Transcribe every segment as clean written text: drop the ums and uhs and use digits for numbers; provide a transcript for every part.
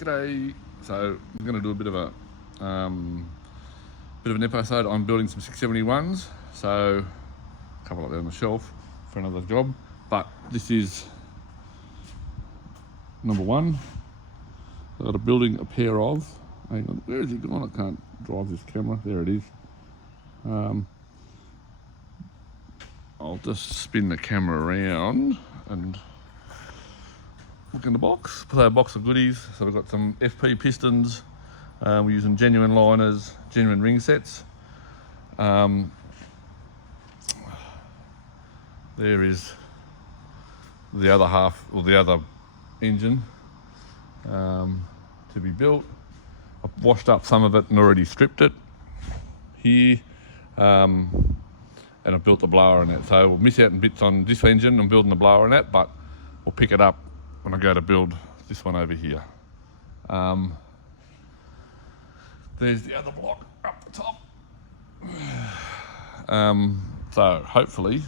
G'day. So I'm going to do a bit of an episode on building some 671s. So a couple up there on the shelf for another job, but this is number one. I've got a building a pair of. Hang on, where is it gone? I can't drive this camera. There it is. I'll just spin the camera around and look in the box. Play a box of goodies. So we've got some FP pistons. We're using genuine liners, genuine ring sets. There is the other half, or the other engine to be built. I've washed up some of it and already stripped it here. And I've built the blower in that. So we'll miss out on bits on this engine. I'm building the blower in that, but we'll pick it up when I go to build this one over here. There's the other block up the top. So hopefully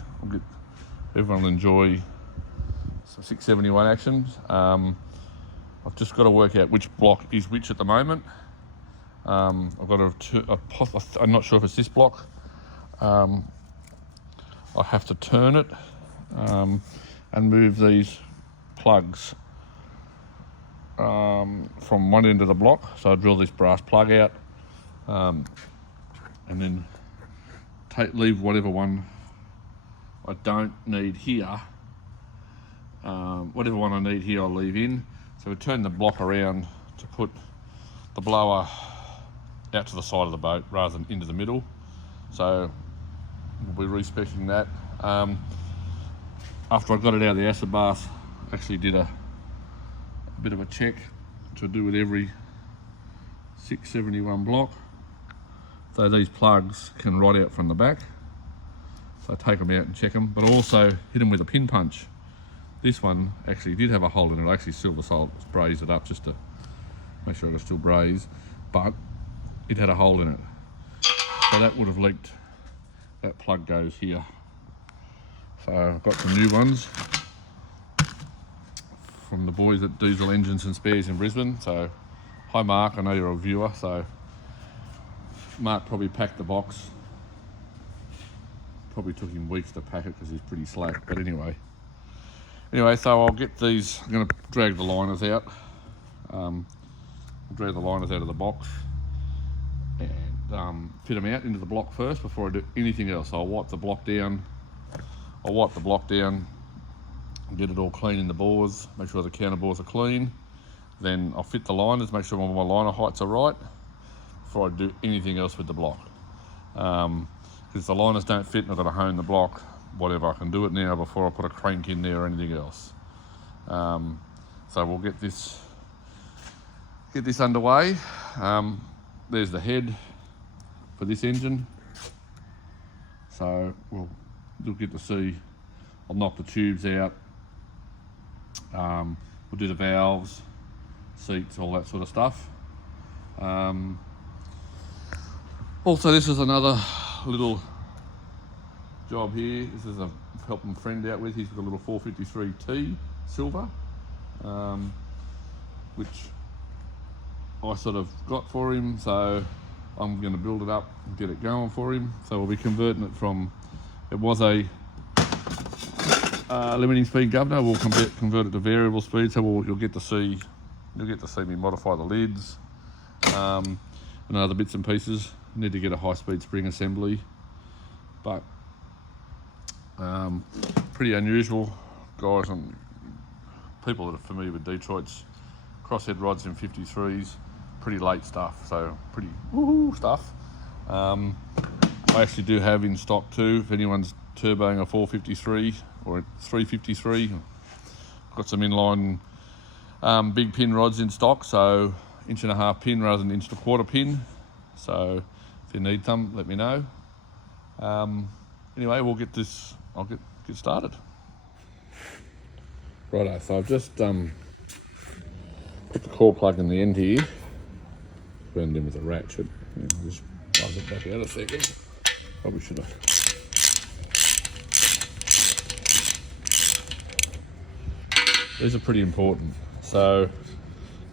everyone will enjoy some 671 actions. I've just got to work out which block is which at the moment. I've got I'm not sure if it's this block. I have to turn it and move these plugs from one end of the block. So I drill this brass plug out and then leave whatever one I don't need here. Whatever one I need here I'll leave in. So we turn the block around to put the blower out to the side of the boat rather than into the middle. So we'll be respecing that. After I got it out of the acid bath, I actually did a bit of a check to do with every 671 block. So these plugs can rot out from the back. So I take them out and check them, but I also hit them with a pin punch. This one actually did have a hole in it. I actually silver salt brazed it up just to make sure I could still braze, but it had a hole in it. So that would have leaked. That plug goes here. So I've got some new ones from the boys at Diesel Engines and Spares in Brisbane. So hi Mark, I know you're a viewer. So Mark probably packed the box. Probably took him weeks to pack it because he's pretty slack, but anyway, so I'll get these. I'm going to drag the liners out. Drag the liners out of the box and fit them out into the block first before I do anything else. I'll wipe the block down. Get it all clean in the bores. Make sure the counter bores are clean. Then I'll fit the liners. Make sure all my liner heights are right before I do anything else with the block. Because if the liners don't fit and I've got to hone the block, whatever, I can do it now before I put a crank in there or anything else. So we'll get this underway. There's the head for this engine. So you'll get to see. I'll knock the tubes out. We'll do the valves, seats, all that sort of stuff. Also, this is another little job here. This is helping a friend out with. He's got a little 453T silver, which I sort of got for him. So I'm going to build it up and get it going for him. So we'll be converting it from, it was a limiting speed governor. We'll convert it to variable speed. So you'll get to see me modify the lids and other bits and pieces. Need to get a high speed spring assembly, but pretty unusual, guys, and people that are familiar with Detroit's crosshead rods in 53s. Pretty late stuff, so pretty woohoo stuff. I actually do have in stock too, if anyone's turboing a 453 or a 353. Got some inline big pin rods in stock, so 1.5 pin rather than 1.25 pin. So if you need some, let me know. Anyway, we'll get this. I'll get started. Righto, so I've just put the core plug in the end here. Burned in with a ratchet. I'll just buzz it back out a second. Probably should have. These are pretty important. So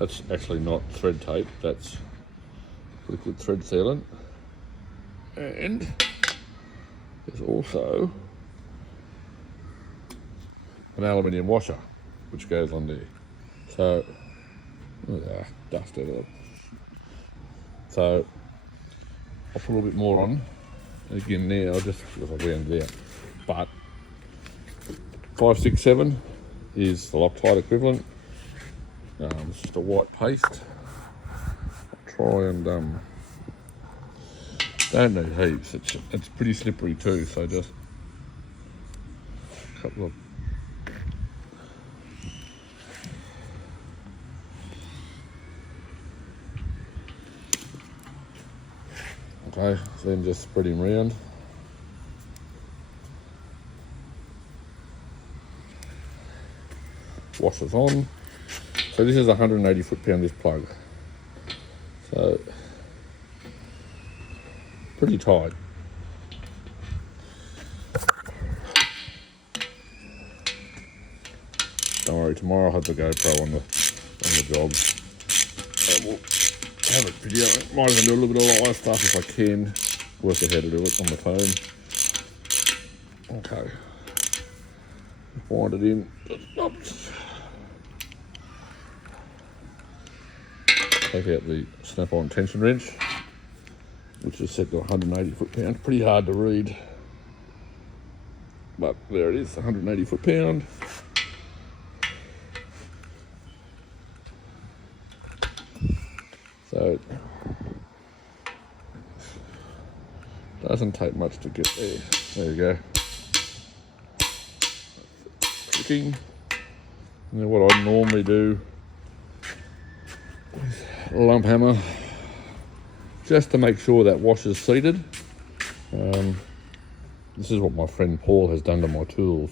That's actually not thread tape, that's liquid thread sealant. And there's also an aluminium washer which goes on there. So, dust out of it. So I'll put a little bit more on. Again now, just because I've rounded it out. But 567 is the Loctite equivalent. It's just a white paste. I'll try and don't need heaps. It's pretty slippery too. So just a couple of. Okay, then just spread him round. Washers on. So this is 180 foot-pound, this plug. So pretty tight. Don't worry, tomorrow I'll have the GoPro on the job. We'll have a video. Might even do a little bit of live stuff if I can. Work out how to do it on the phone. Okay. Wind it in. Take out the snap-on tension wrench, which is set to 180 foot-pounds. Pretty hard to read, but there it is, 180 foot-pound. So it doesn't take much to get there. There you go. Clicking. And then what I normally do is a lump hammer just to make sure that washer's seated. This is what my friend Paul has done to my tools.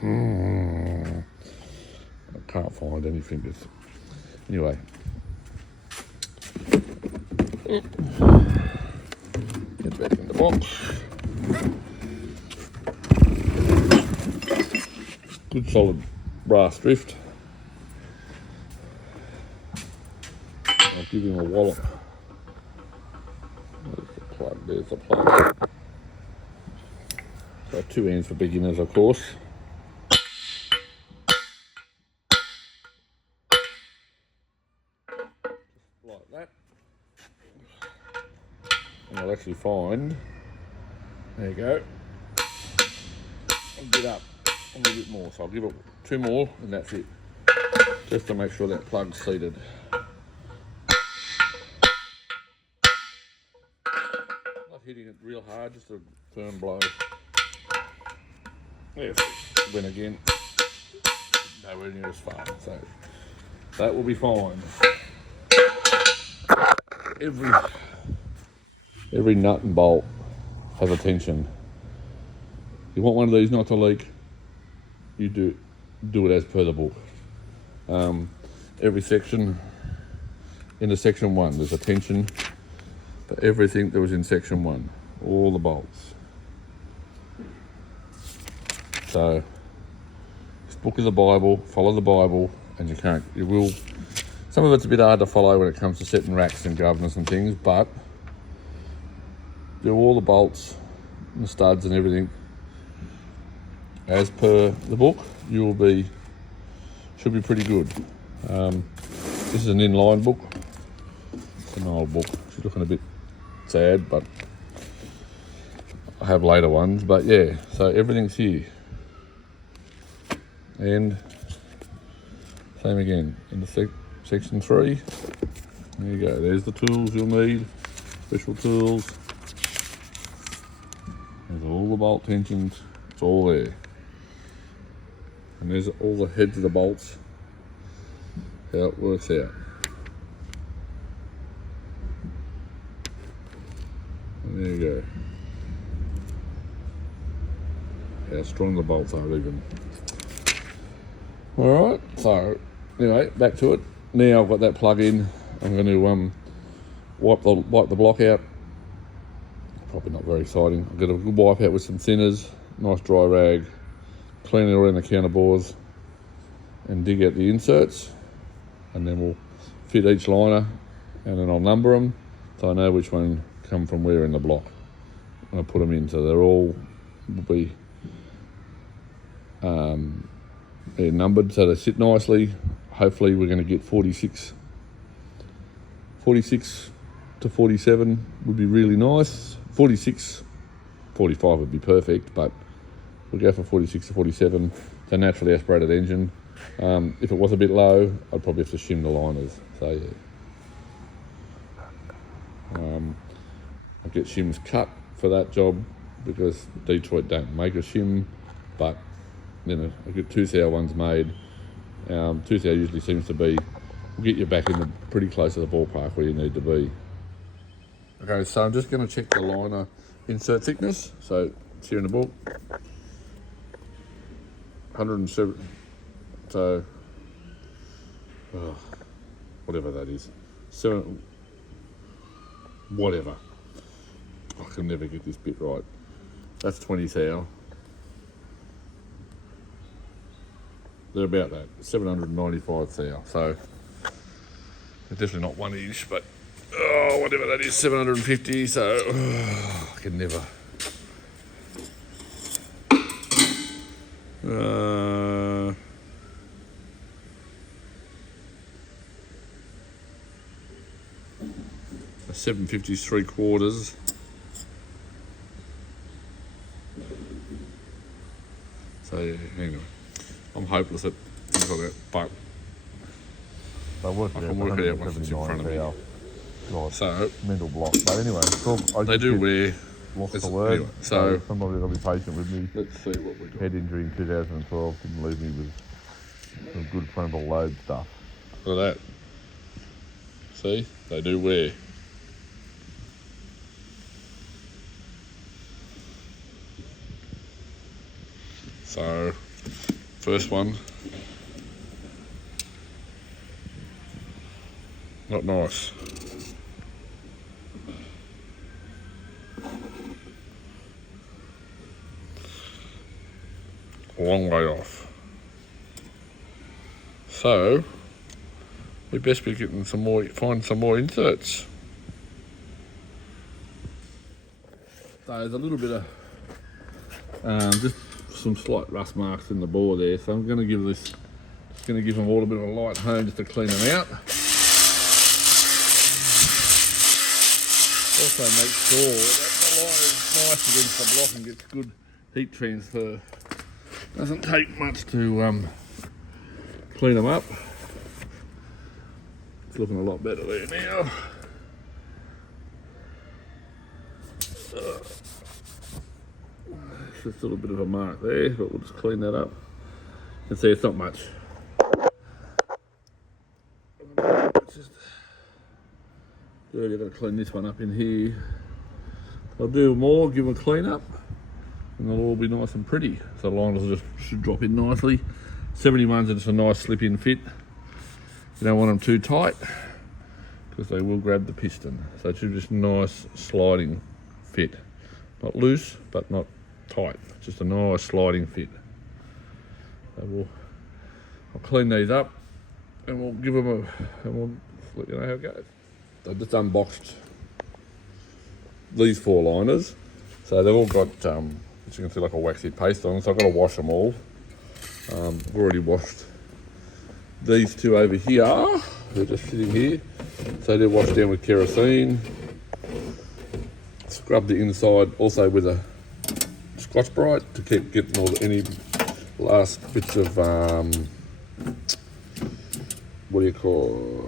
I can't find anything that's... Anyway. Get back in the box. Good solid brass drift. I'll give him a wallop. There's the plug, there's the plug. So 2 hands for beginners, of course. Like that. And I'll actually find, there you go, and get up a little bit more. So I'll give it 2 more and that's it. Just to make sure that plug's seated. Not hitting it real hard, just a firm blow. Yes, then again, nowhere near as far. So that will be fine. Every nut and bolt has a tension. You want one of these not to leak, you do it as per the book. Every section, in the section 1, there's a tension for everything that was in section 1, all the bolts. So this book is a Bible, follow the Bible, and you will, some of it's a bit hard to follow when it comes to setting racks and governors and things, but do all the bolts and the studs and everything as per the book. Should be pretty good. This is an inline book. It's an old book. She's looking a bit sad, but I have later ones. But yeah, so everything's here. And same again in the section 3. There you go. There's the tools you'll need. Special tools. There's all the bolt tensions. It's all there. And there's all the heads of the bolts. How it works out. And there you go. How strong the bolts are even. Alright, so anyway, back to it. Now I've got that plug in. I'm going to wipe the block out. Probably not very exciting. I'll get a good wipe out with some thinners, nice dry rag, clean it around the counter bores and dig out the inserts, and then we'll fit each liner, and then I'll number them so I know which one come from where in the block. And I put them in so they're all will be they're numbered so they sit nicely. Hopefully we're going to get 46 to 47 would be really nice. 46, 45 would be perfect, but we'll go for 46 to 47. It's a naturally aspirated engine. If it was a bit low, I'd probably have to shim the liners. So yeah. I'll get shims cut for that job because Detroit don't make a shim, but you know, I'll get 2-thou ones made. 2-thou usually seems to be, will get you back in the pretty close to the ballpark where you need to be. Okay, so I'm just going to check the liner insert thickness. So it's here in the book. 107. So, whatever that is. So, whatever. I can never get this bit right. That's 20 thou. They're about that. 795 thou. So, they're definitely not 1 inch, but whatever that is, 750. So, I can never. A 750 3/4. So yeah, anyway, I'm hopeless at things like that, but I can work it out once it's in front of me. Right. So mental block. But anyway, they do wear. Lost the word. Anyway, so somebody will be patient with me. Let's see what we got. Head injury in 2012 didn't leave me with some good frontal lobe stuff. Look at that. See, they do wear. So, first one, not nice. A long way off. So, we best be getting some more, find some more inserts. So there's a little bit of just some slight rust marks in the bore there, so I'm going to give this, just going to give them all a bit of a light hone just to clean them out. Also make sure that the line is nice against the block and gets good heat transfer. Doesn't take much to clean them up. It's looking a lot better there now. Just a little bit of a mark there, but we'll just clean that up. You can see it's not much. It's just dirty. I've got to clean this one up in here. I'll do more, give them a clean up, and they'll all be nice and pretty. So the liners just should drop in nicely. 71s are just a nice slip-in fit. You don't want them too tight because they will grab the piston. So it should be just nice sliding fit. Not loose, but not tight. Just a nice sliding fit. So I'll clean these up and we'll give them and we'll let you know how it goes. I've just unboxed these 4 liners. So they've all got, as you can see, like a waxy paste on them. So I've got to wash them all. I've already washed these 2 over here. They're just sitting here. So they're washed down with kerosene. Scrub the inside also with a Scotch Brite to keep getting any last bits of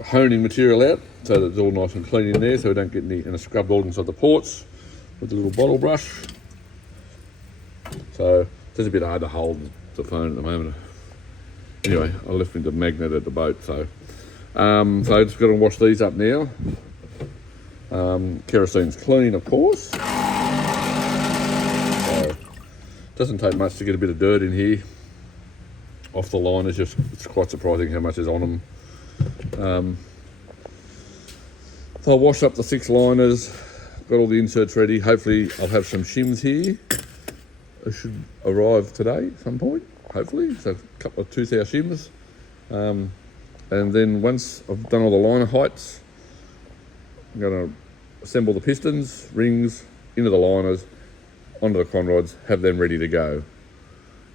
honing material out, so that it's all nice and clean in there, so we don't get any, and it's scrubbed all inside the ports with a little bottle brush. So it's just a bit hard to hold the phone at the moment. Anyway, I left me the magnet at the boat, so so I just got to wash these up now. Kerosene's clean, of course. So it doesn't take much to get a bit of dirt in here off the liners. It's quite surprising how much is on them. So I'll wash up the 6 liners, got all the inserts ready. Hopefully I'll have some shims here. It should arrive today at some point, hopefully. So a couple of 2-thou shims. And then once I've done all the liner heights, I'm going to assemble the pistons, rings, into the liners, onto the conrods, have them ready to go.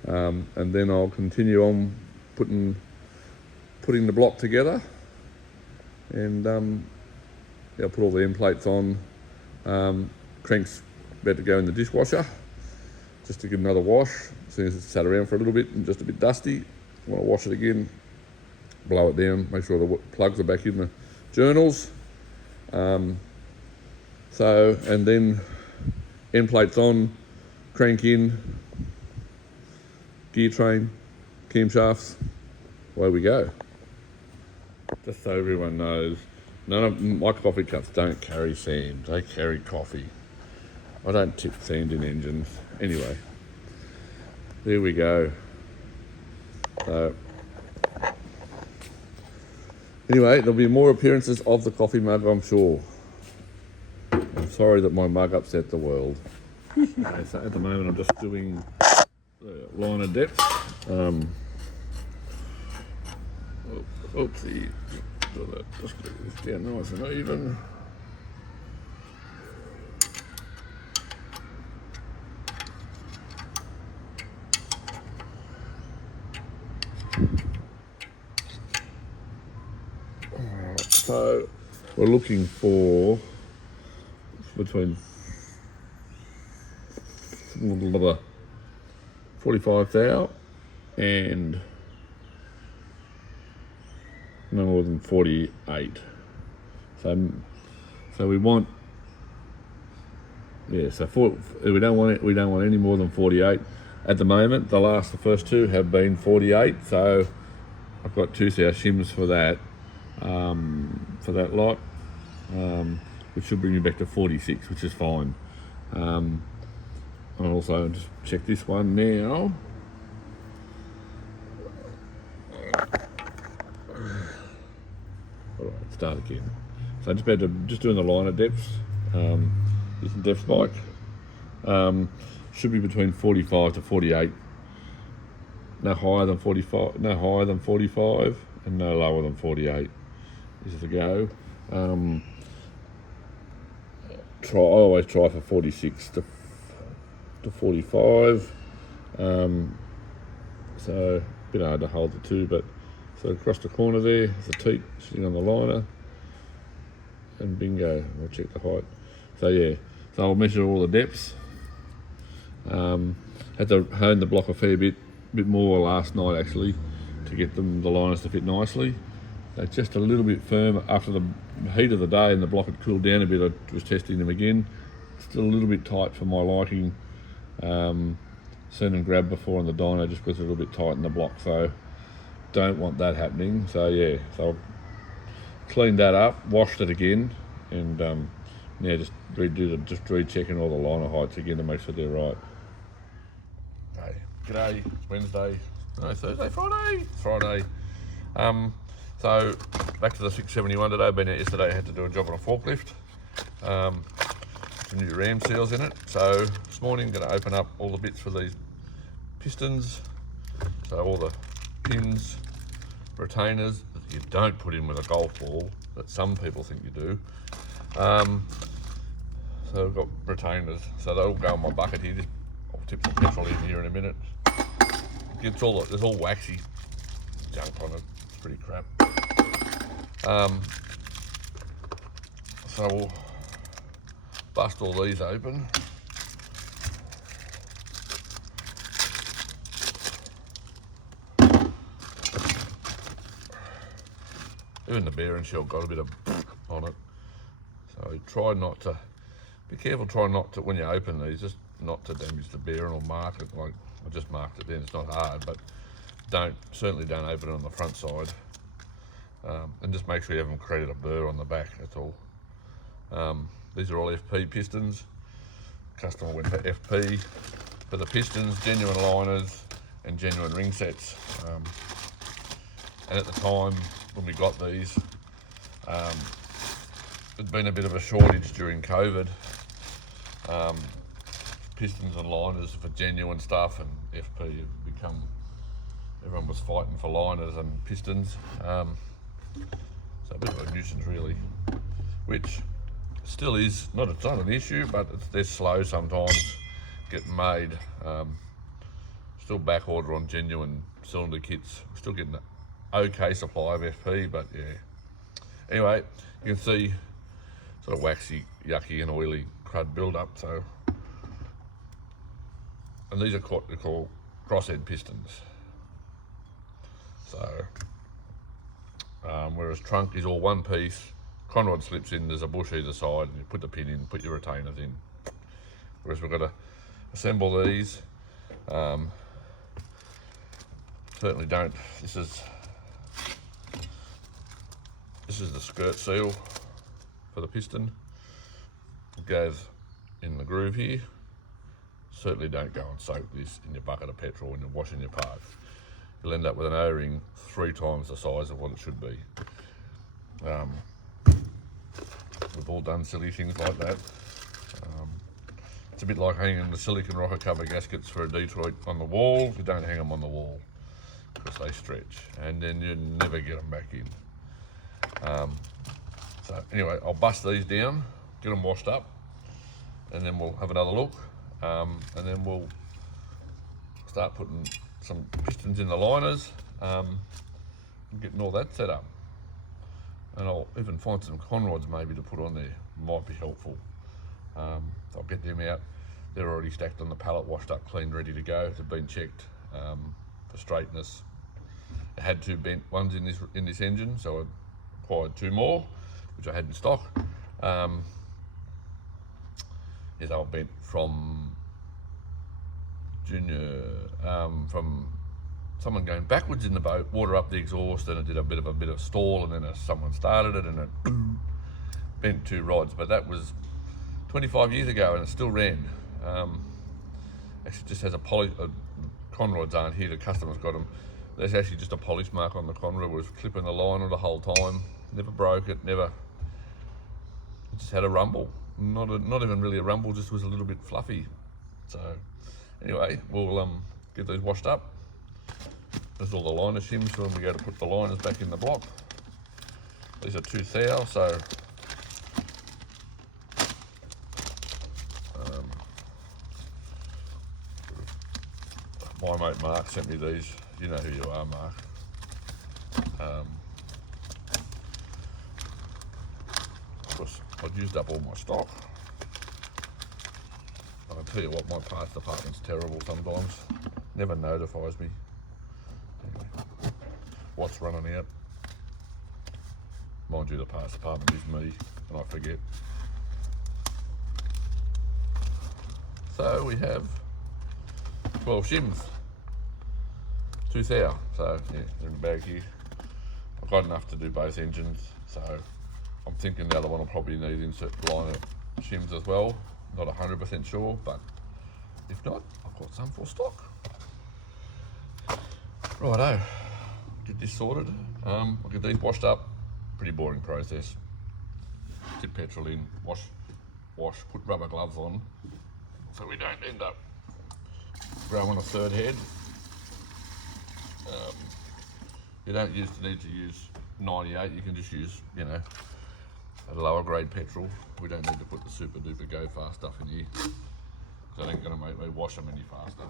And then I'll continue on putting the block together, and I'll put all the end plates on. Crank's about to go in the dishwasher, just to give another wash. As soon as it's sat around for a little bit and just a bit dusty, I want to wash it again, blow it down, make sure the plugs are back in the journals. And then end plates on, crank in, gear train, camshafts, away we go. Just so everyone knows, none of my coffee cups don't carry sand, they carry coffee. I don't tip sand in engines. Anyway, there we go. So, anyway, there'll be more appearances of the coffee mug, I'm sure. I'm sorry that my mug upset the world. Okay, so at the moment I'm just doing liner depth. Oopsie, just get this down nice and even. Alright, so we're looking for between 45 thou and no more than 48. So we want, yeah. So we don't want any more than 48 at the moment. The first two have been 48. So I've got 2 thou shims for that lot, which should bring me back to 46, which is fine. And also just check this one now. All right, start again. So just doing the liner depths. Using depth bike. Should be between 45 to 48. No higher than 45. No higher than 45, and no lower than 48. Is the go. I always try for 46 to 45. So a bit hard to hold the two, but so across the corner there, there's a teat sitting on the liner, and bingo, we'll check the height. So yeah, so I'll measure all the depths. Had to hone the block a fair bit more last night actually, to get the liners to fit nicely. They're just a little bit firm after the heat of the day, and the block had cooled down a bit. I was testing them again. Still a little bit tight for my liking. Seen them grab before on the dyno just because it's a little bit tight in the block, so don't want that happening. So yeah, so I've cleaned that up, washed it again, and now just rechecking all the liner heights again to make sure they're right. Hey, g'day, it's Wednesday, no, Thursday, Friday, it's Friday. So back to the 671 today. Been out yesterday, had to do a job on a forklift. Some new ram seals in it. So this morning, going to open up all the bits for these pistons. So all the pins, retainers that you don't put in with a golf ball, that some people think you do. So I've got retainers. So they'll go in my bucket here. I'll tip some petrol in here in a minute. There's all waxy junk on it. It's pretty crap. So we'll bust all these open. Even the bearing shell got a bit of on it. So try not to, be careful, try not to, when you open these, just not to damage the bearing or mark it. Like I just marked it then, it's not hard, but certainly don't open it on the front side. And just make sure you haven't created a burr on the back, that's all. These are all FP pistons. Customer went for FP for the pistons, genuine liners and genuine ring sets. And at the time when we got these, there'd been a bit of a shortage during COVID. Pistons and liners for genuine stuff, and FP had become, everyone was fighting for liners and pistons. So a bit of a nuisance really, which still is, it's not an issue, but they're slow sometimes getting made. Still back order on genuine cylinder kits. We're still getting an okay supply of FP, but yeah. Anyway, you can see sort of waxy, yucky and oily crud build up. So, and these are what they call crosshead pistons. So, whereas trunk is all one piece, conrod slips in, there's a bush either side, and you put the pin in, put your retainers in. Whereas we've got to assemble these. Certainly don't. This is the skirt seal for the piston. It goes in the groove here. Certainly don't go and soak this in your bucket of petrol when you're washing your parts. You'll end up with an O-ring 3 times the size of what it should be. We've all done silly things like that. It's a bit like hanging the silicon rocker cover gaskets for a Detroit on the wall. You don't hang them on the wall because they stretch, and then you never get them back in. So anyway, I'll bust these down, get them washed up, and then we'll have another look, and then we'll start putting some pistons in the liners, and getting all that set up. And I'll even find some conrods maybe to put on there, might be helpful. I'll get them out. They're already stacked on the pallet, washed up, clean, ready to go. They've been checked for straightness. I had 2 bent ones in this engine, so I acquired 2 more, which I had in stock. Yeah, they were bent from from someone going backwards in the boat, water up the exhaust, and it did a bit of stall, and then someone started it, and it bent 2 rods. But that was 25 years ago, and it still ran. Actually, just has a polish. Conrods aren't here. The customer's got them. There's actually just a polish mark on the conrod. Was clipping the liner the whole time. Never broke it. Never. It just had a rumble. Not even really a rumble. Just was a little bit fluffy. So anyway, we'll get these washed up. There's all the liner shims for when we go to put the liners back in the block. These are 2 thou, so my mate Mark sent me these. You know who you are, Mark. Of course, I've used up all my stock. I'll tell you what, my parts department's terrible sometimes. Never notifies me. Anyway, what's running out? Mind you, the parts department is me, and I forget. So we have 12 shims. 2 thou, so yeah, they're in the bag here. I've got enough to do both engines, so I'm thinking the other one will probably need insert liner shims as well. Not 100% sure, but if not, I've got some for stock. Righto, get this sorted. I'll get these washed up. Pretty boring process. Dip petrol in, wash, put rubber gloves on, so we don't end up growing a 3rd head. You don't need to use 98, you can just use, a lower grade petrol. We don't need to put the super duper go fast stuff in here, because that ain't going to make me wash them any faster.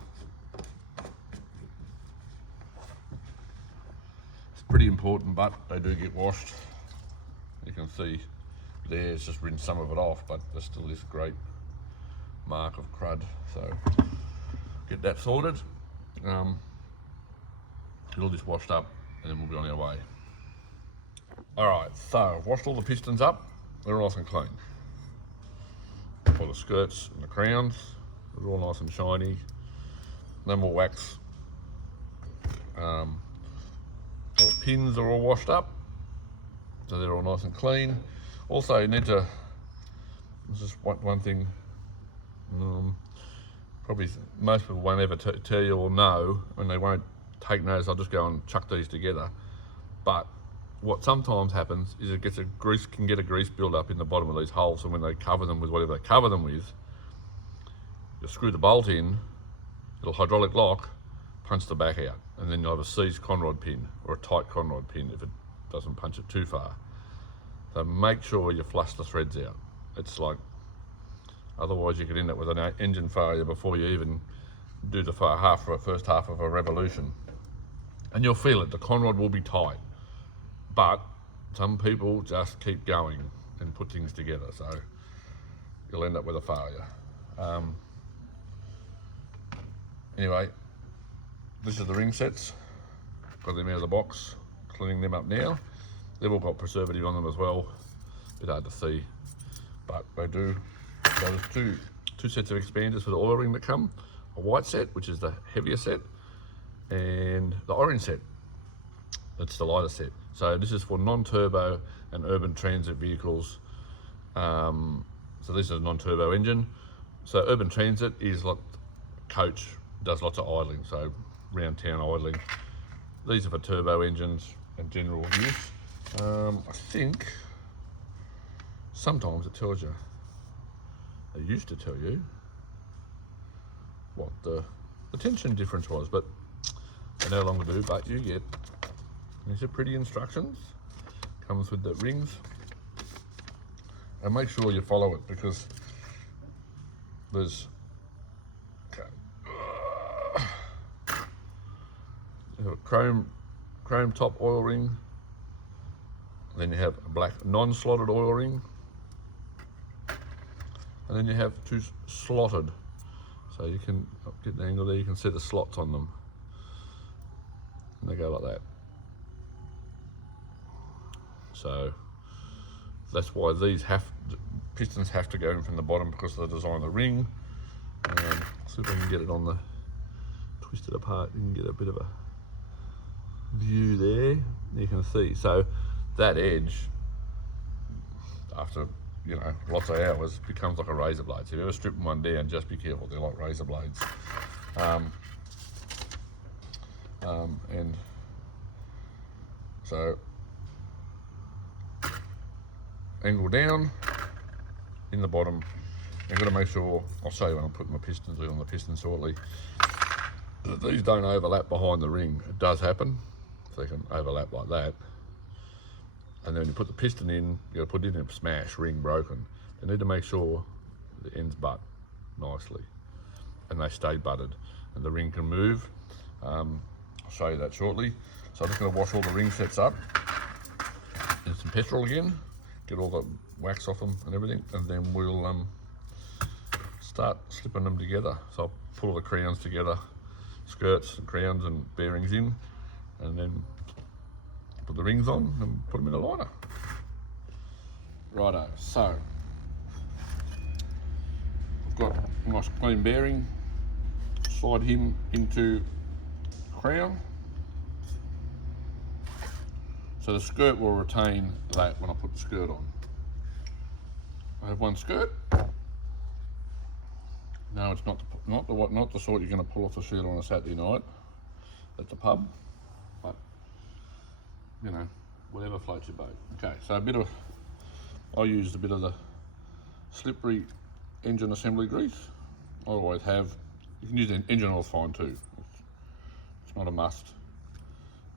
It's pretty important, but they do get washed. You can see there, it's just rinsed some of it off, but there's still this great mark of crud. So get that sorted. Get all this washed up, and then we'll be on our way. Alright, so I've washed all the pistons up. They're all nice and clean. All the skirts and the crowns, they're all nice and shiny. No more wax. All the pins are all washed up, so they're all nice and clean. Also, you need to, there's just one thing, probably most people won't ever tell you or know, and they won't take notice. I'll just go and chuck these together. But what sometimes happens is it can get a grease build up in the bottom of these holes, and when they cover them with whatever they cover them with, you screw the bolt in, it'll hydraulic lock, punch the back out, and then you'll have a seized conrod pin or a tight conrod pin if it doesn't punch it too far. So make sure you flush the threads out. It's like, otherwise you could end up with an engine failure before you even do the first half of a revolution. And you'll feel it, the conrod will be tight. But some people just keep going and put things together, so you'll end up with a failure. Anyway, this is the ring sets. Got them out of the box, cleaning them up now. They've all got preservative on them as well. Bit hard to see, but they do. So there's two sets of expanders for the oil ring that come. A white set, which is the heavier set, and the orange set, that's the lighter set. So this is for non-turbo and urban transit vehicles. So this is a non-turbo engine. So urban transit is like coach, does lots of idling, so round town idling. These are for turbo engines and general use. I think sometimes it tells you, it used to tell you what the tension difference was, but they no longer do. But you get, these are pretty instructions, comes with the rings, and make sure you follow it, because there's you have a chrome top oil ring, and then you have a black non-slotted oil ring, and then you have two slotted. So you can get the angle there, you can see the slots on them. And they go like that. So that's why these pistons have to go in from the bottom, because of the design of the ring. See if I can get it on the twisted apart, you can get a bit of a view there. You can see, so that edge, after lots of hours, becomes like a razor blade. So if you ever strip one down, just be careful, they're like razor blades. And so angle down in the bottom. You've got to make sure, I'll show you when I'm putting my pistons on the piston shortly, that these don't overlap behind the ring. It does happen, so they can overlap like that. And then when you put the piston in, you got to put it in and smash, ring broken. You need to make sure the ends butt nicely and they stay butted and the ring can move. I'll show you that shortly. So I'm just going to wash all the ring sets up in some petrol again, get all the wax off them and everything, and then we'll start slipping them together. So I'll put all the crowns together, skirts and crowns and bearings in, and then put the rings on and put them in a liner. Righto, so I've got a nice clean bearing, slide him into crown. So the skirt will retain that when I put the skirt on. I have one skirt. No, it's not the sort you're going to pull off the shirt on a Saturday night at the pub, but whatever floats your boat. Okay, so I used a bit of the slippery engine assembly grease. I always have. You can use engine oil, fine too. It's not a must.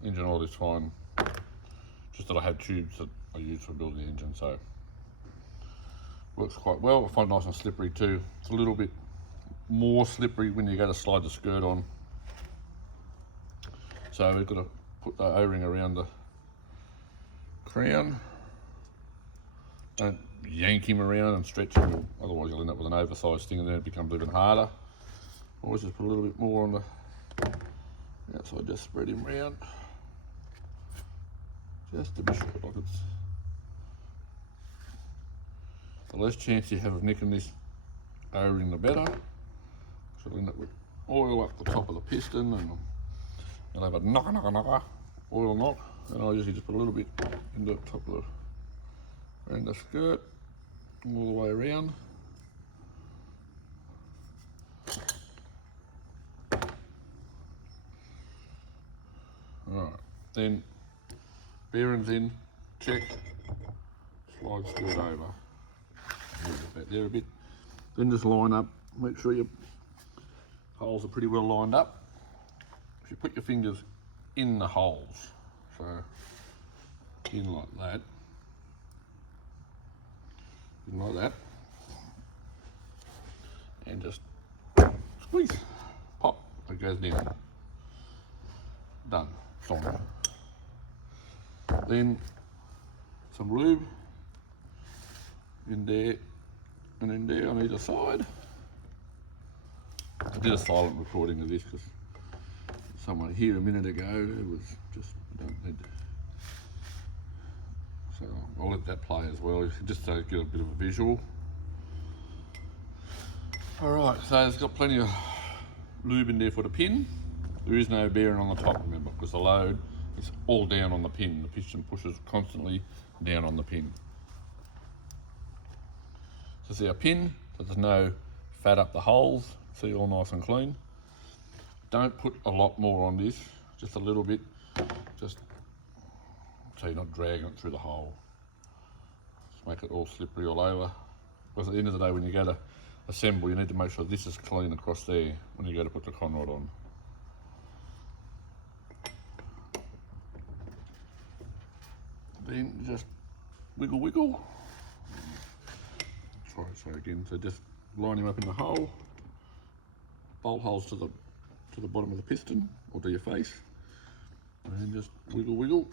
Engine oil is fine. Just that I have tubes that I use for building the engine, so works quite well. I find it nice and slippery too. It's a little bit more slippery when you go to slide the skirt on. So we've got to put the O-ring around the crown. Don't yank him around and stretch him, otherwise you'll end up with an oversized thing and then it becomes even harder. Always just put a little bit more on the outside, just spread him around. Just to be sure, like it's the less chance you have of nicking this O-ring, the better. So you'll end up with oil up the top of the piston, and you'll have a knocker, oil knock. And I usually just put a little bit in the top of around the skirt, all the way around. Alright, then bearings in, check, slide skirt over. There a bit. Then just line up, make sure your holes are pretty well lined up. If you put your fingers in the holes, so in like that. In like that. And just squeeze. Pop. It goes down. Done. Done. Then some lube in there and in there on either side. I did a silent recording of this because someone here a minute ago it was just, I don't need to, so I'll let that play as well just to get a bit of a visual. Alright, so it's got plenty of lube in there for the pin. There is no bearing on the top, remember, because the load is all down on the pin. The piston pushes constantly down on the pin. So see our pin, so there's no fat up the holes, see, all nice and clean. Don't put a lot more on this, just a little bit, just so you're not dragging it through the hole. Just make it all slippery all over. Because at the end of the day, when you go to assemble, you need to make sure this is clean across there when you go to put the conrod on. Then just wiggle, wiggle. Try it again. So just line him up in the hole. Bolt holes to the bottom of the piston or to your face, and then just wiggle, wiggle.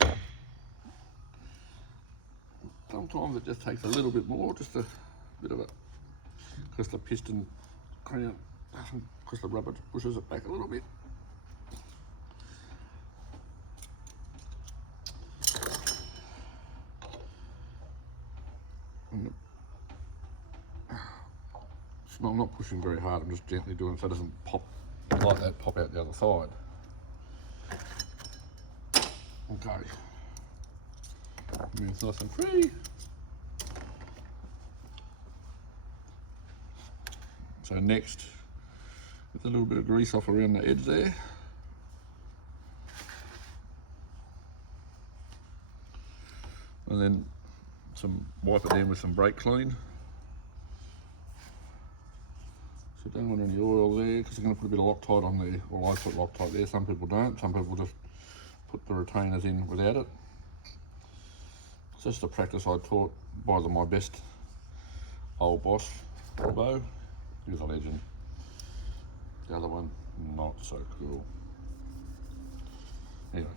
Sometimes it just takes a little bit more, just a bit of it, because the piston crown, because the rubber pushes it back a little bit. I'm not pushing very hard, I'm just gently doing it so it doesn't pop like that, pop out the other side. Okay. It's nice and free. So next, with a little bit of grease off around the edge there. And then wipe it down with some brake clean. So don't want any oil there because you're going to put a bit of Loctite on there. Well, I put Loctite there, some people don't. Some people just put the retainers in without it. It's just a practice I taught by my best old boss, Robbo. He was a legend. The other one, not so cool. Anyway.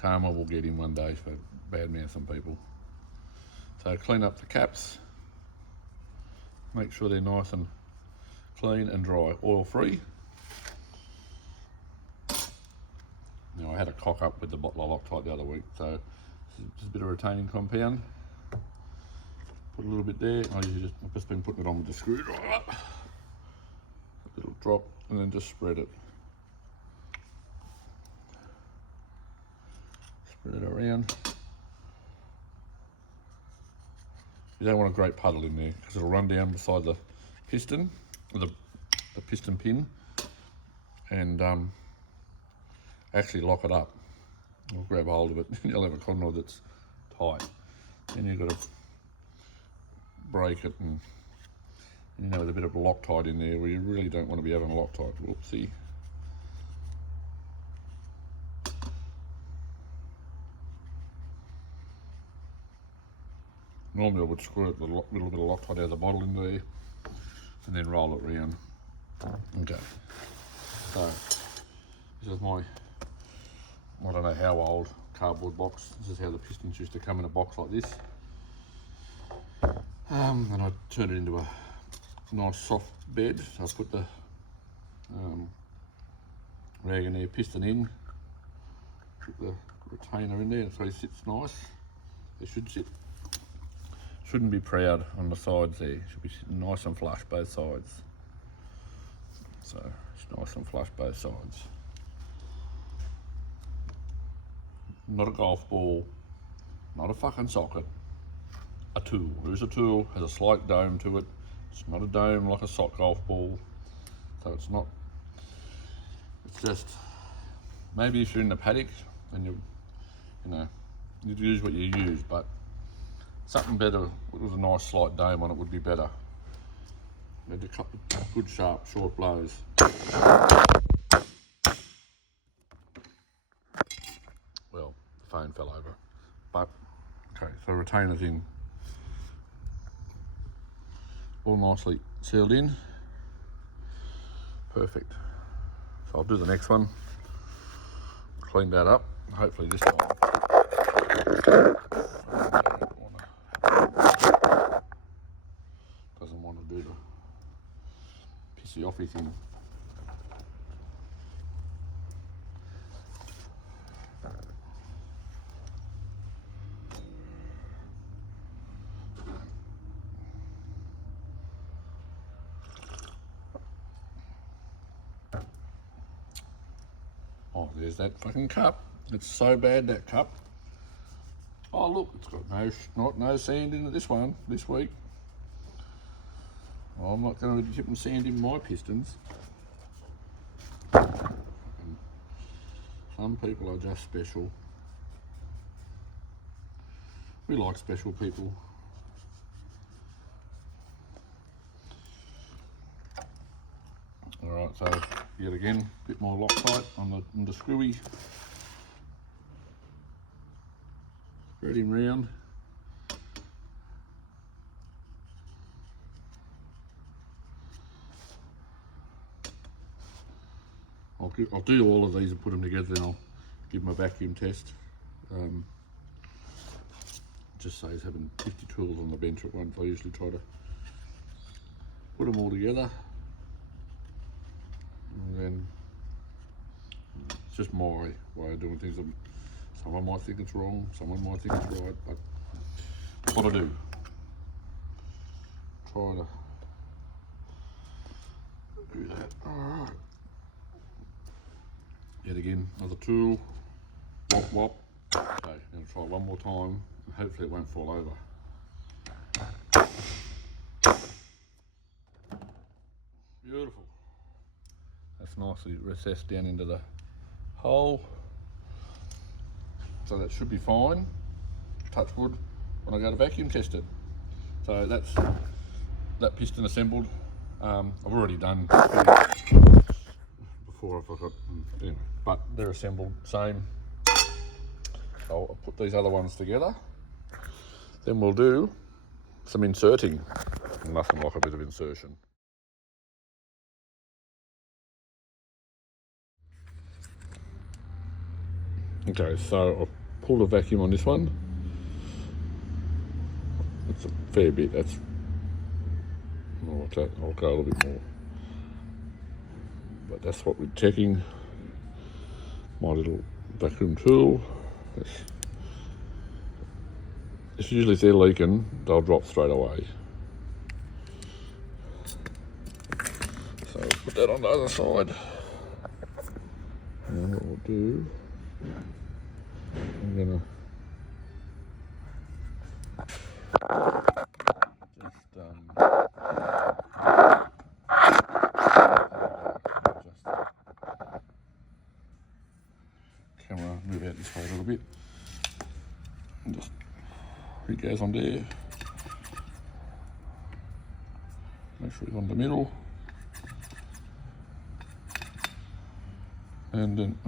Karma will get him one day for bad-mouthing people. So clean up the caps. Make sure they're nice and clean and dry, oil free. Now I had a cock up with the bottle of Loctite the other week, so just a bit of retaining compound. Put a little bit there. I've just been putting it on with the screwdriver. A little drop, and then just spread it. Spread it around. You don't want a great puddle in there because it'll run down beside the piston, the piston pin, and actually lock it up. You'll grab hold of it and you'll have a conrod that's tight. Then you've got to break it and with a bit of Loctite in there where you really don't want to be having Loctite. Whoopsie. Normally I would squirt a little bit of Loctite out of the bottle in there and then roll it around. Okay. So this is my, I don't know how old cardboard box. This is how the pistons used to come in a box like this. And I turned it into a nice soft bed. So I put the Wagonaire piston in, put the retainer in there so it sits nice. It should sit. Shouldn't be proud on the sides there. Should be sitting nice and flush both sides. So it's nice and flush both sides. Not a golf ball, not a fucking socket. A tool. There's a tool, has a slight dome to it. It's not a dome like a golf ball. So it's not, it's just, maybe if you're in the paddock and you use what you use, but something better with a nice slight dome on it would be better. Maybe a couple of good sharp short blows. fell over. But, okay, so retainer's in. All nicely sealed in. Perfect. So I'll do the next one. Clean that up. Hopefully this time. Doesn't want to do the pissy offy thing. Oh, there's that fucking cup. It's so bad, that cup. Oh look, it's got no sand in it this week. Oh, I'm not going to be tipping sand in my pistons. Some people are just special. We like special people. Alright, so yet again, a bit more Loctite on the screwy. Spread him round. I'll do all of these and put them together, then I'll give them a vacuum test. Just saves having 50 tools on the bench at once. I usually try to put them all together. And then it's just my way of doing things. Someone might think it's wrong, someone might think it's right, but what I do, try to do that. Alright. Yet again, another tool, wop wop. Okay, I'm going to try one more time, and hopefully it won't fall over. Beautiful. That's nicely recessed down into the hole. So that should be fine, touch wood, when I go to vacuum test it. So that's that piston assembled. I've already done before I forgot, anyway, but they're assembled, same. I'll put these other ones together. Then we'll do some inserting. Nothing like a bit of insertion. Okay, so I'll pull the vacuum on this one. It's a fair bit, that's, I'll go a little bit more. But that's what we're checking. My little vacuum tool. It's usually if they're leaking, they'll drop straight away. So put that on the other side. And what we'll do, I'm gonna camera move out this way a little bit. And just it goes on there. Make sure it's on the middle. And then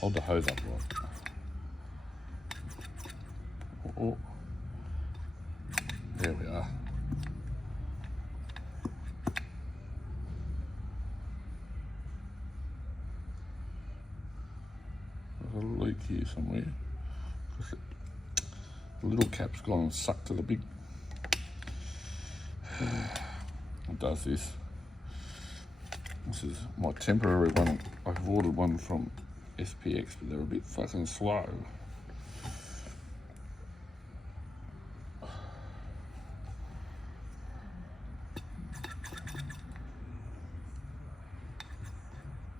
hold the hose up right. Oh, there we are. There's a leak here somewhere. The little cap's gone and sucked to the big. It does this. This is my temporary one. I've ordered one from SPX, but they're a bit fucking slow.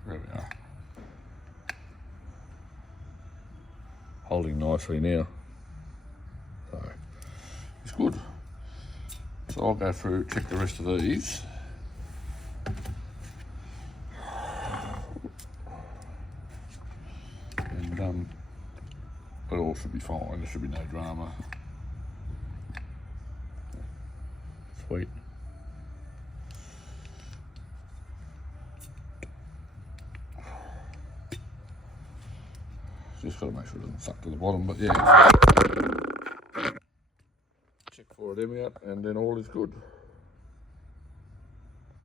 There we are. Holding nicely now. So it's good. So I'll go through, check the rest of these. And it all should be fine. There should be no drama. Sweet. Just got to make sure it doesn't suck to the bottom, but yeah. Check 4 of them out and then all is good.